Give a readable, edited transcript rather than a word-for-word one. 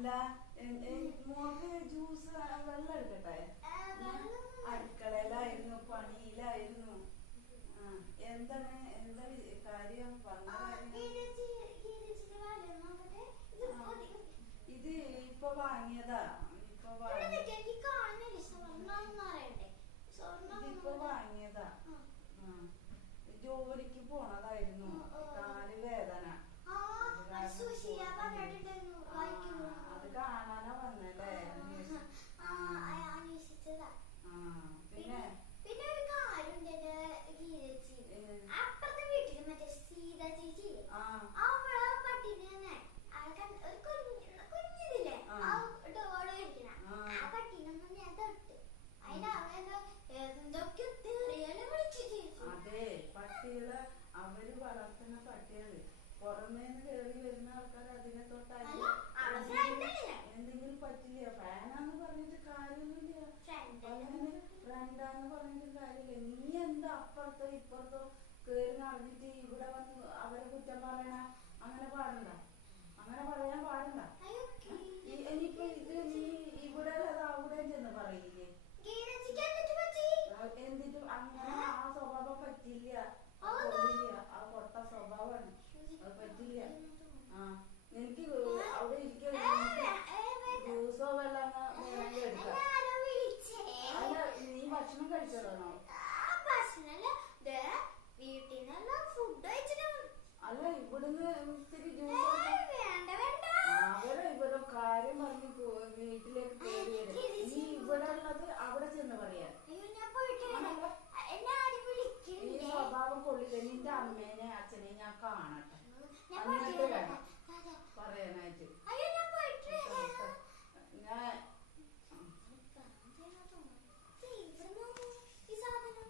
അല്ല mock juice വെള്ളം എടുക്കട്ടെ? അടുക്കളയിലായിരുന്നു, പണിയിലായിരുന്നു. എന്താണ് എന്താ കാര്യം? ഇത് ഇപ്പൊ വാങ്ങിയതാ. ഇപ്പൊ വാങ്ങിയതാ. ജോലിക്ക് പോണതായിരുന്നു. കാല് വേദന. അത് കാണാനാ വന്നല്ലേ? പിന്നെ പിന്നെ ഒരു കാര്യം അപ്പുറത്തെ വീട്ടില് മറ്റേ സീത ചേച്ചി അവളെ പട്ടീനെ കുഞ്ഞിതില്ലേ ഡോള് കഴിക്കണ ആ പട്ടീനൊന്നും ഞാൻ തൊട്ട് എന്തൊക്കെ വിളിച്ചു. അതെ, പട്ടികള് അവര് വളർത്തുന്ന പട്ടികള് പുറമേന്ന് കേറി വരുന്ന ആൾക്കാർ അതിനെ തൊട്ടാൽ എന്തെങ്കിലും പറ്റില്ല. ഫാനാന്ന് പറഞ്ഞിട്ട് കാര്യമൊന്നുമില്ല, ഫ്രണ്ടാന്ന് പറഞ്ഞിട്ട് കാര്യമില്ല. നീ എന്താ അപ്പുറത്തോ ഇപ്പുറത്തോ കേറി നടന്നിട്ട് ഇവിടെ വന്ന് അവരെ കുറ്റം പറയണ? അങ്ങനെ പാടണ്ട, അങ്ങനെ പറയാൻ പാടണ്ട. ഇനിയിപ്പൊ ഇത് നീ ഇവിടെ ഉള്ളത് അവിടെ ചെന്ന് പറയില്ലേ? എന്നിട്ട് അങ്ങനെ ആ സ്വഭാവം പറ്റില്ല, ആ പൊട്ട സ്വഭാവമാണ്, അത് പറ്റില്ല. നിനക്ക് അവിടെ ഇരിക്കാൻ ജ്യൂസോ വെള്ളം എടുക്കാം. അല്ല, നീ ഭക്ഷണം കഴിച്ചതാണോ? അല്ല, ഇവിടുന്ന് ഇത്തിരി ജ്യൂസ് ഇവരോ കാര്യം പറഞ്ഞ് വീട്ടിലേക്ക് കയറി വരും. നീ ഇവിടെ ഉള്ളത് അവിടെ ചെന്ന് പറയാ. ഈ സ്വഭാവം കൊള്ളില്ല. നിന്റെ അമ്മേനെ അച്ഛനെ ഞാൻ കാണട്ടെ, എന്നിട്ട് വേണം പറയാനായിട്ട്.